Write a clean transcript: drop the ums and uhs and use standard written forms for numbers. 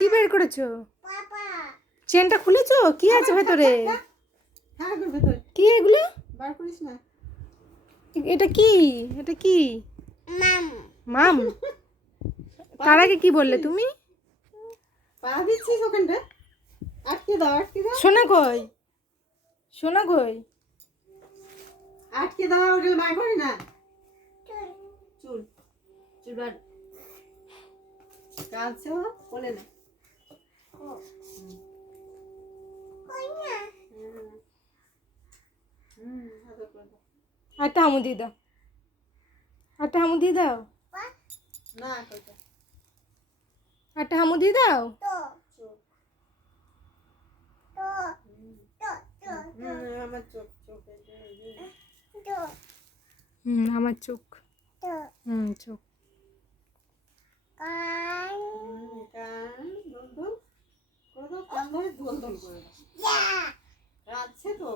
কি বের করেছো? চেনটা খুলেছো? কি আছে ভেতরে? কি এগুলো? বার করিস না। এটা কি? এটা কি? মাম। তার আগে কি বললে তুমি? পা দিচ্ছিস ওখানটা? আটকে দাও, আটকে দাও। সোনা কই? সোনা কই? আটকে দাও, ওটা বার করি না। চুল চুল বার কালছে বলে না। একটা হামু দিয়ে দাও। একটা হামু দিয়ে দাও। না কইটা একটা হামু দিয়ে দাও। আমার চোখ চোখ আমার চোখ। চোখ। কান দোল দোল করে দাও, কান ধরে দোল দোল করে দাও। কাঁদছে তো।